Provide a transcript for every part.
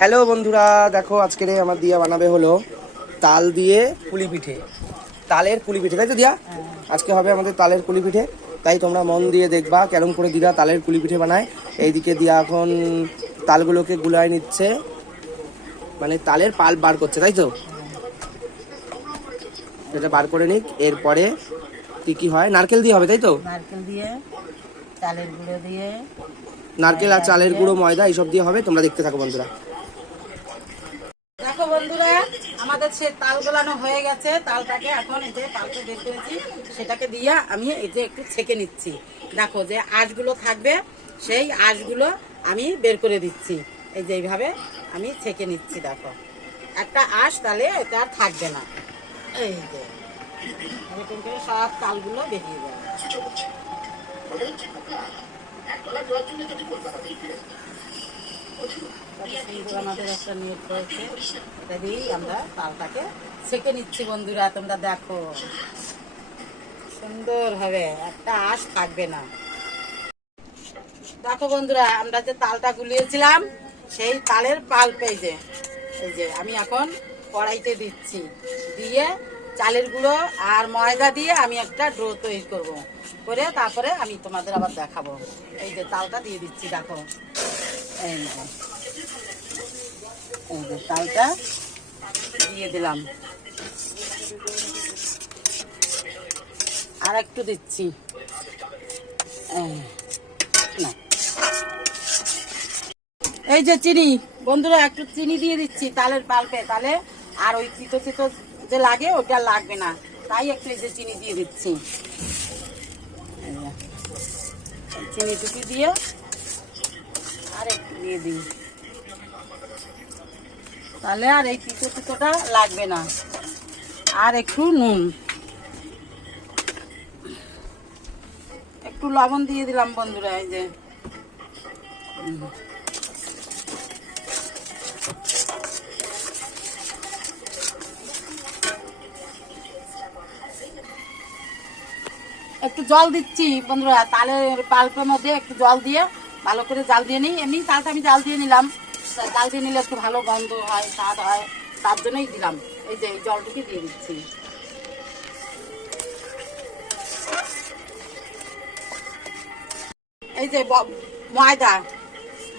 Hello বন্ধুরা, দেখো আজকে আমার দিয়া বানাবে হলো তাল দিয়ে পুলি পিঠে, তালের পুলি পিঠে, তাই তো দিয়া? আজকে হবে আমাদের তালের পুলি পিঠে। তাই তোমরা মন দিয়ে দেখবা কেরম করে দিদা তালের পুলি পিঠে বানায়। এইদিকে দিয়া এখন তালগুলোকে গুলায় নিচ্ছে, মানে তালের পাল্প বার করছে, তাই তো? এটা বার করে নিক। এরপরে কি কি হয়? নারকেল দিয়ে হবে, তাই তো? নারকেল দিয়ে, চালের গুঁড়ো দিয়ে, নারকেল আর চালের গুঁড়ো, ময়দা এইসব দিয়ে হবে। তোমরা দেখতে থাকো বন্ধুরা। দেখো বন্ধুরা, আমাদের সে তাল গোলানো হয়ে গেছে। তালটাকে এখন এই যে তালটা বের করেছি, সেটাকে দিয়ে আমি এই যে একটু ছেঁকে নিচ্ছি। দেখো যে আঁশগুলো থাকবে, সেই আঁশগুলো আমি বের করে দিচ্ছি। এই যে এইভাবে আমি ছেঁকে নিচ্ছি। দেখো একটা আঁশ, তাহলে এটা আর থাকবে না। এই যে এরকম করে সব তালগুলো বেরিয়ে যাবে। আমাদের একটা নিয়োগ রয়েছে, এটা দিয়েই আমরা তালটাকে ছেঁকে নিচ্ছি। বন্ধুরা তোমরা দেখো, সুন্দর হবে, একটা আঁশ থাকবে না। দেখো বন্ধুরা, আমরা যে তালটা গুলিয়েছিলাম, সেই তালের পাল্প এই যে আমি এখন কড়াইতে দিচ্ছি। দিয়ে চালের গুঁড়ো আর ময়দা দিয়ে আমি একটা ডো তৈরি করব, করে তারপরে আমি তোমাদের আবার দেখাবো। এই যে তালটা দিয়ে দিচ্ছি। দেখো এই যে তালটা দিয়ে দিলাম, আর একটু দিচ্ছি। এই যে চিনি বন্ধুরা, একটু চিনি দিয়ে দিচ্ছি তালের পাল্পে, তাহলে আর ওই চিতো চিতো যে লাগে ওটা লাগবে না। তাই একটু এই যে চিনি দিয়ে দিচ্ছি। চিনি টুকি দিয়ে আর একটু দিয়ে দিই, তাহলে আর এই চিতো চিতোটা লাগবে না। আর একটু নুন, একটু লবণ দিয়ে দিলাম বন্ধুরা। এই যে একটু জল দিচ্ছি বন্ধুরা, তালের পাল্পের মধ্যে একটু জল দিয়ে ভালো করে জাল দিয়ে নিই। এমনি তালটা আমি জাল দিয়ে নিলাম, জাল দিয়ে নিলে একটু ভালো গন্ধ হয়, স্বাদ হয়, তার জন্যই দিলাম। এই যে এই জলটুকু দিয়ে দিচ্ছি। এই যে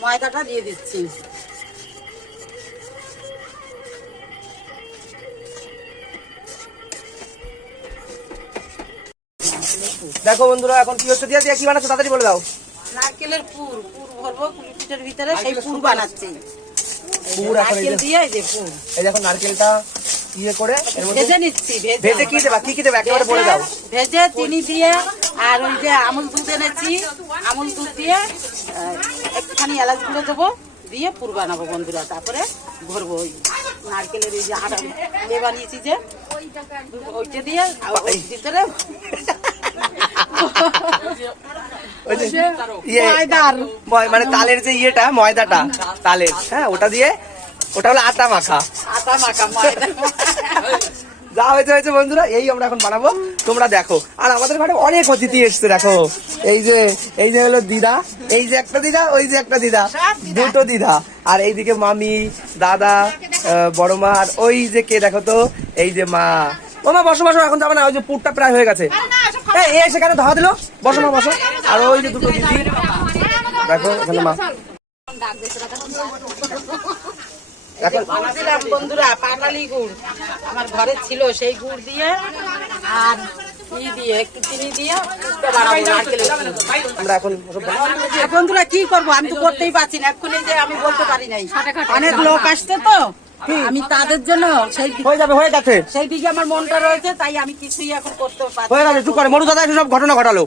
ময়দাটা দিয়ে দিচ্ছি। দেখো বন্ধুরা, এখন কি হচ্ছে? দিয়া দিয়া কি বানাচ্ছো তাড়াতাড়ি বলে দাও। নারকেলের পুর ভরবো পুলি পিঠের ভিতরে, সেই পুর বানাচ্ছি। পুর এখন নারকেল দিয়ে এই যে পুর, এই দেখো নারকেলটা ইয়ে করে এর মধ্যে ভেজে নিচ্ছি। ভেজে কি দেবা, কি কি দেবা একেবারে বলে দাও। ভেজে চিনি দিয়ে, আর ওই যে আমুল দুধ এনেছি, আমুল দুধ দিয়ে একটুখানি এলাচ গুঁড়ো দেবো, দিয়ে পুর বানাবো বন্ধুরা। তারপরে ভরবো ওই নারকেলের এই যে আটা বানিয়েছি, যে ওইটা দিয়ে ভিতরে মানে তালের যে ইয়েটা, ময়দাটা তালের, হ্যাঁ ওটা দিয়ে, ওটা হলো আটা মাখা ময়দা। যা হয়েছে হয়েছে বন্ধুরা, এই আমরা এখন বানাবো, তোমরা দেখো। আর আমাদের ঘরে অনেক অতিথি এসছে, দেখো এই যে হলো দিদা, এই যে একটা দিদা, ওই যে একটা দিদা, দুটো দিদা। আর এইদিকে মামি, দাদা, বড় মা, আর ওই যে কে দেখো তো, এই যে মা। ও মা বসো বসো, এখন যাবে না, ওই যে পুরটা প্রায় হয়ে গেছে। এই সেখানে ধরা দিল, বসো মা বসো। আর ওই যে দুটো দিদি দেখো এখানে মা। বন্ধুরা পাটালি গুড় আমার ঘরে ছিল, সেই গুড় দিয়ে আর দিয়ে একটু চিনি দিয়ে আমরা এখন বন্ধুরা কি করবো, আমি তো করতেই পারছি না এক্ষুনি, যে আমি বলতে পারি নাই, অনেক লোক আসছে তো আমি তাদের জন্য হয়ে গেছে সেই দিকে আমার মনটা রয়েছে, তাই আমি কিছুই এখন করতে পারছি। হয়ে গেছে, চুপ করে মরু দাদা সব ঘটনা ঘটালো।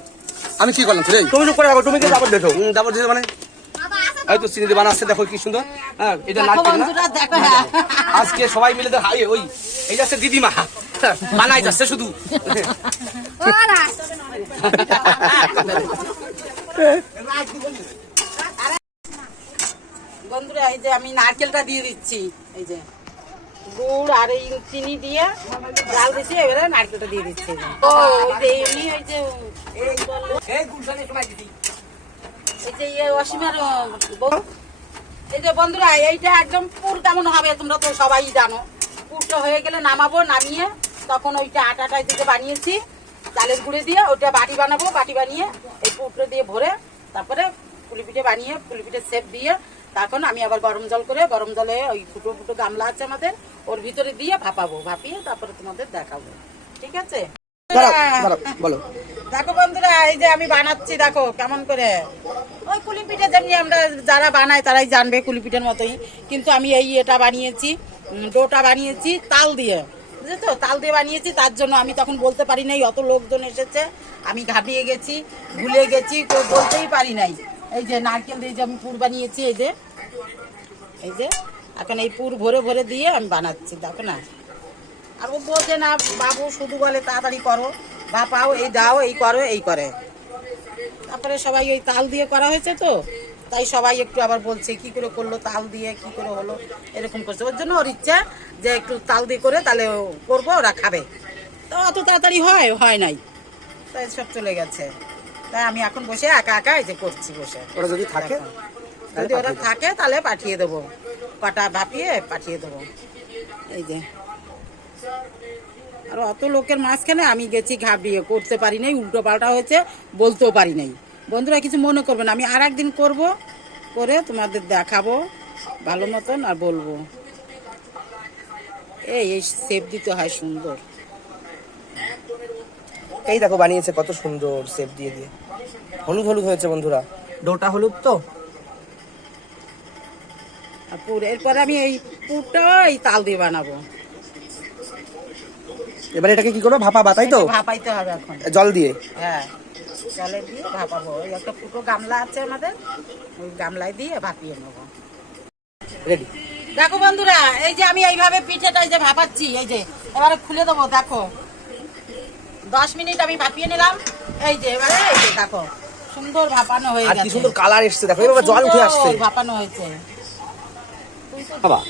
আমি কি করলাম? তুমি চুপ করে রাখো, তুমি কি দাবর দিছো? দাবর দিছো মানে এই তো চিনি দিয়ে বানাচ্ছে, দেখো কি সুন্দর। হ্যাঁ এটা নারকেল না, দেখো আজকে সবাই মিলে ওই এই যাচ্ছে দিদিমা বানাই যাচ্ছে শুধু। বন্ধুরা এই যে আমি নারকেলটা দিয়ে দিচ্ছি, এই যে গুড় আর এই চিনি দিয়ে জাল দিচ্ছি, এবারে নারকেলটা দিয়ে দিচ্ছি। ও এমনি ওই যে এই যে অসীমের এই যে বন্ধুরা, এইটা একদম পুর কেমন হবে তোমরা তো সবাই জানো। পুরটা হয়ে গেলে নামাবো, নামিয়ে তখন ওইটা আটাটা দিতে বানিয়েছি চালের গুঁড়ে দিয়ে, ওইটা বাটি বানাবো, বাটি বানিয়ে এই পুরটা দিয়ে ভরে তারপরে পুলি পিঠে বানিয়ে পুলি পিঠে সেপ দিয়ে তখন আমি আবার গরম জল করে, গরম জলে ওই ফুটো ফুটো গামলা আছে আমাদের, ওর ভিতরে দিয়ে ভাপাবো, ভাপিয়ে তারপরে তোমাদের দেখাবো। ঠিক আছে, বলো। দেখো বন্ধুরা, এই যে আমি বানাচ্ছি, দেখো কেমন করে। ওই কুলি পিঠে যেমনি আমরা যারা বানায় তারাই জানবে, কুলি পিঠের মতোই, কিন্তু আমি এই এটা বানিয়েছি, ডোটা বানিয়েছি তাল দিয়ে, বুঝেছো? তাল দিয়ে বানিয়েছি, তার জন্য আমি তখন বলতে পারি নাই, অত লোকজন এসেছে, আমি ঘাবড়িয়ে গেছি, ভুলে গেছি, কেউ বলতেই পারি নাই। এই যে নারকেল দিয়ে যে আমি পুর বানিয়েছি, এই যে এখন এই পুর ভরে ভরে দিয়ে আমি বানাচ্ছি, দেখো না। আর ও বোঝে না বাবু, শুধু বলে তাড়াতাড়ি করো, ভাপাও, এই দাও, এই করো, এই করে। তারপরে সবাই ওই তাল দিয়ে করা হয়েছে তো, তাই সবাই একটু আবার বলছে কি করে করলো, তাল দিয়ে কি করে হলো, এরকম করছে। ওর জন্য ওর ইচ্ছা যে একটু তাল দিয়ে করে তাহলে করবো, ওরা খাবে। তো অত তাড়াতাড়ি হয় নাই, তাই সব চলে গেছে। তাই আমি এখন বসে একা একা এই যে করছি বসে। ওরা যদি থাকে, যদি ওরা থাকে তাহলে পাঠিয়ে দেবো, কটা ভাপিয়ে পাঠিয়ে দেবো। এই যে আর অত লোকের মাঝখানে আমি গেছি ঘাবড়িয়ে, করতে পারি নাই, উল্টো পাল্টা হয়েছে, বলতেও পারি নাই। বন্ধুরা কিছু মনে করবেন, আমি আর একদিন করবো, করে তোমাদের দেখাবো ভালো মতন আর বলবো। এই শেপ দিতে হয় সুন্দর। এই দেখো বানিয়েছে কত সুন্দর শেপ দিয়ে দিয়ে, হলুদ হলুদ হয়েছে বন্ধুরা, ডোটা হলুদ তো। আর পুর, এরপরে আমি এই পুরটা এই তাল দিয়ে বানাবো। এবারে এটাকে কি করবো, ভাপা বাতাই তো, ভাপাইতে হবে এখন জল দিয়ে। হ্যাঁ, জলে দিয়ে ভাপাবো। ওই একটা ফুটো গামলা আছে আমাদের, ওই গামলায় দিয়ে ভাপিয়ে নেবো। রেডি। দেখো বন্ধুরা, এই যে আমি এইভাবে পিঠেটা এই যে ভাপাচ্ছি, এই যে এবারে খুলে দেবো। দেখো 10 মিনিট আমি ভাপিয়ে নিলাম। এই যে এবারে এই যে দেখো সুন্দর ভাপানো হয়ে আর কি গেছে, সুন্দর কালার এসছে, দেখো এবার জল উঠে আসছে, সুন্দর ভাপানো হয়েছে। বাবা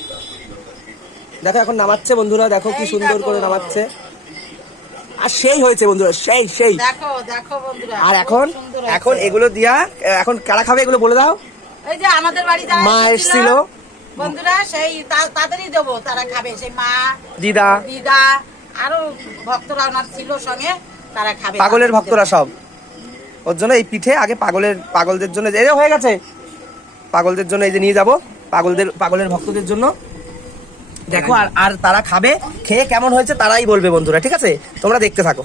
দেখো এখন নামাচ্ছে বন্ধুরা, দেখো কি এই সুন্দর দেখো। করে নামাচ্ছে, আর সেই হয়েছে বন্ধুরা, সেই সেই। দেখো দেখো বন্ধুরা, আর এখন খুব সুন্দর হয়েছে। এখন এগুলো দিয়া এখন কারা খাবে এগুলো বলে দাও। এই যে আমাদের বাড়ি যারা মা এসেছিল বন্ধুরা, সেই তাদেরই দেবো, তারা খাবে, সেই মা, দিদা, দিদা, আরো ভক্তরা ওনার ছিল সঙ্গে, তারা খাবে, পাগলের ভক্তরা সব। ওর জন্য এই পিঠে আগে পাগলদের জন্য এই যে হয়ে গেছে, পাগলদের জন্য এই যে নিয়ে যাব, পাগলের ভক্তদের জন্য। দেখো আর তারা খাবে, খেয়ে কেমন হয়েছে তারাই বলবে বন্ধুরা, ঠিক আছে? তোমরা দেখতে থাকো।